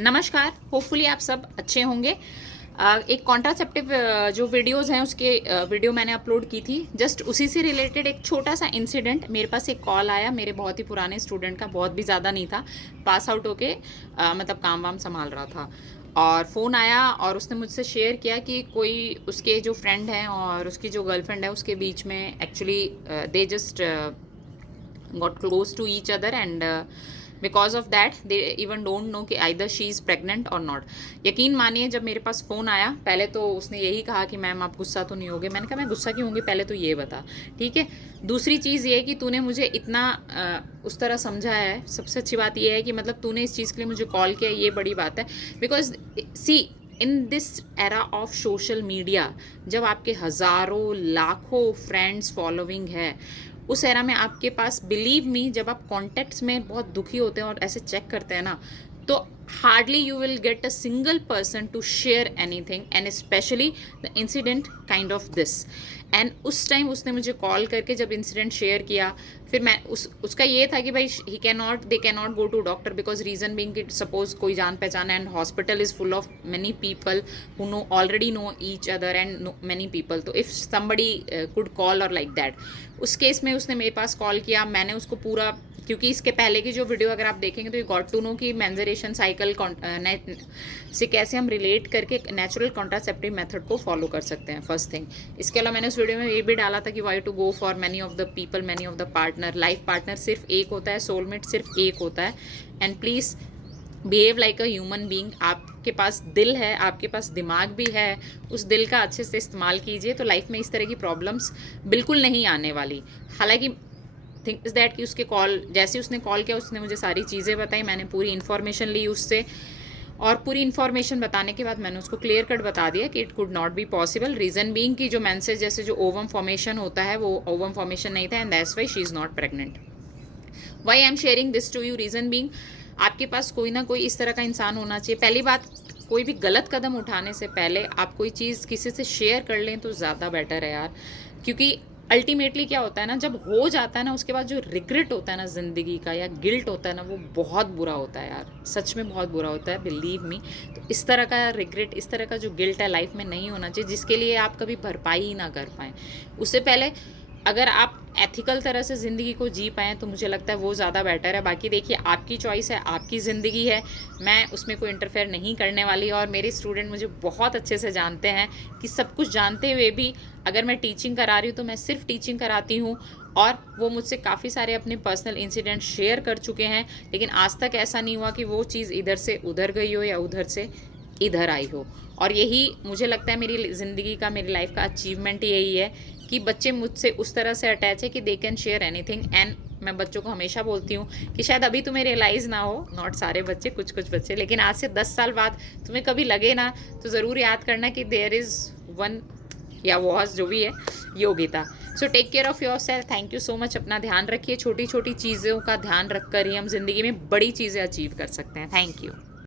नमस्कार, होपफुली आप सब अच्छे होंगे। एक कॉन्ट्रासेप्टिव जो वीडियोज़ हैं उसके वीडियो मैंने अपलोड की थी। जस्ट उसी से रिलेटेड एक छोटा सा इंसिडेंट, मेरे पास एक कॉल आया मेरे बहुत ही पुराने स्टूडेंट का, बहुत भी ज़्यादा नहीं था, पास आउट होके मतलब काम वाम संभाल रहा था। और फ़ोन आया और उसने मुझसे शेयर किया कि कोई उसके जो फ्रेंड हैं और उसकी जो गर्लफ्रेंड है उसके बीच में actually they just got close to each other and because of that they even don't know कि either she is pregnant or not। यकीन मानिए जब मेरे पास फ़ोन आया पहले तो उसने यही कहा कि मैम आप गुस्सा तो नहीं होगे। मैंने कहा मैं गुस्सा क्यों होंगी, पहले तो ये बता, ठीक है। दूसरी चीज़ ये कि तूने मुझे इतना उस तरह समझा है। सबसे अच्छी बात ये है कि मतलब तूने इस चीज़ के लिए मुझे कॉल किया, ये बड़ी बात है। Because see in this era of social media, जब आपके हज़ारों लाखों फ्रेंड्स फॉलोइंग है, उस एरा में आपके पास, बिलीव मी, जब आप कॉन्टेक्ट्स में बहुत दुखी होते हैं और ऐसे चेक करते हैं ना, तो hardly you will get a single person to share anything and specially the incident kind of this. And उस टाइम उसने मुझे कॉल करके जब इंसिडेंट शेयर किया, फिर मैं उसका ये था कि भाई he can not, they can not go to doctor because reason being कि सपोज कोई जान पहचान and hospital is full of many people who know already know each other and know many people. तो इफ़ समबडी कुड कॉल और like that, उस case में उसने मेरे पास कॉल किया। मैंने उसको पूरा, क्योंकि इसके पहले की जो वीडियो अगर आप देखेंगे तो ये गॉट टू नो कि मेंजरेशन साइकिल से कैसे हम रिलेट करके नेचुरल कॉन्ट्रासेप्टिव मेथड को फॉलो कर सकते हैं, फर्स्ट थिंग। इसके अलावा मैंने उस वीडियो में ये भी डाला था कि why to go for many of the people, many of the partner. Life partner सिर्फ एक होता है, सोलमेट सिर्फ एक होता है। And please behave like a human being. आपके पास दिल है, आपके पास दिमाग भी है, उस दिल का अच्छे से इस्तेमाल कीजिए तो लाइफ में इस तरह की प्रॉब्लम्स बिल्कुल नहीं आने वाली। हालांकि थिंक इज़ दैट कि उसके कॉल, जैसे उसने कॉल किया उसने मुझे सारी चीज़ें बताई, मैंने पूरी इन्फॉर्मेशन ली उससे, और पूरी इन्फॉर्मेशन बताने के बाद मैंने उसको क्लियर कट बता दिया कि it could not be possible. Reason being कि जो मेंसेस जैसे जो ओवम फॉर्मेशन होता है वो ओवम फॉर्मेशन नहीं था and that's why she is not pregnant. Why I am sharing this to you, reason being आपके पास कोई ना कोई इस तरह का इंसान होना चाहिए। पहली बात, कोई भी गलत कदम उठाने से पहले आप कोई चीज़ किसी से शेयर कर लें तो ज़्यादा बेटर है यार। क्योंकि अल्टीमेटली क्या होता है ना, जब हो जाता है ना उसके बाद जो रिग्रेट होता है ना ज़िंदगी का, या गिल्ट होता है ना, वो बहुत बुरा होता है यार, सच में बहुत बुरा होता है, बिलीव मी। तो इस तरह का रिग्रेट, इस तरह का जो गिल्ट है लाइफ में नहीं होना चाहिए, जिसके लिए आप कभी भरपाई ही ना कर पाएँ। उससे पहले अगर आप एथिकल तरह से ज़िंदगी को जी पाएँ तो मुझे लगता है वो ज़्यादा बेटर है। बाकी देखिए आपकी चॉइस है, आपकी ज़िंदगी है, मैं उसमें कोई इंटरफेयर नहीं करने वाली। और मेरे स्टूडेंट मुझे बहुत अच्छे से जानते हैं कि सब कुछ जानते हुए भी अगर मैं टीचिंग करा रही हूँ तो मैं सिर्फ टीचिंग कराती हूँ। और वो मुझसे काफ़ी सारे अपने पर्सनल इंसिडेंट शेयर कर चुके हैं, लेकिन आज तक ऐसा नहीं हुआ कि वो चीज़ इधर से उधर गई हो या उधर से इधर आई हो। और यही मुझे लगता है मेरी ज़िंदगी का, मेरी लाइफ का अचीवमेंट यही है कि बच्चे मुझसे उस तरह से अटैच है कि they can share anything. And मैं बच्चों को हमेशा बोलती हूँ कि शायद अभी तुम्हें रियलाइज़ ना हो, नॉट सारे बच्चे, कुछ कुछ बच्चे, लेकिन आज से 10 साल बाद तुम्हें कभी लगे ना तो ज़रूर याद करना कि देयर इज़ वन, या वॉज, जो भी है, Yogita. So take care of yourself. Thank you so much. अपना ध्यान रखिए। छोटी छोटी चीज़ों का ध्यान रख कर ही हम ज़िंदगी में बड़ी चीज़ें अचीव कर सकते हैं। Thank you.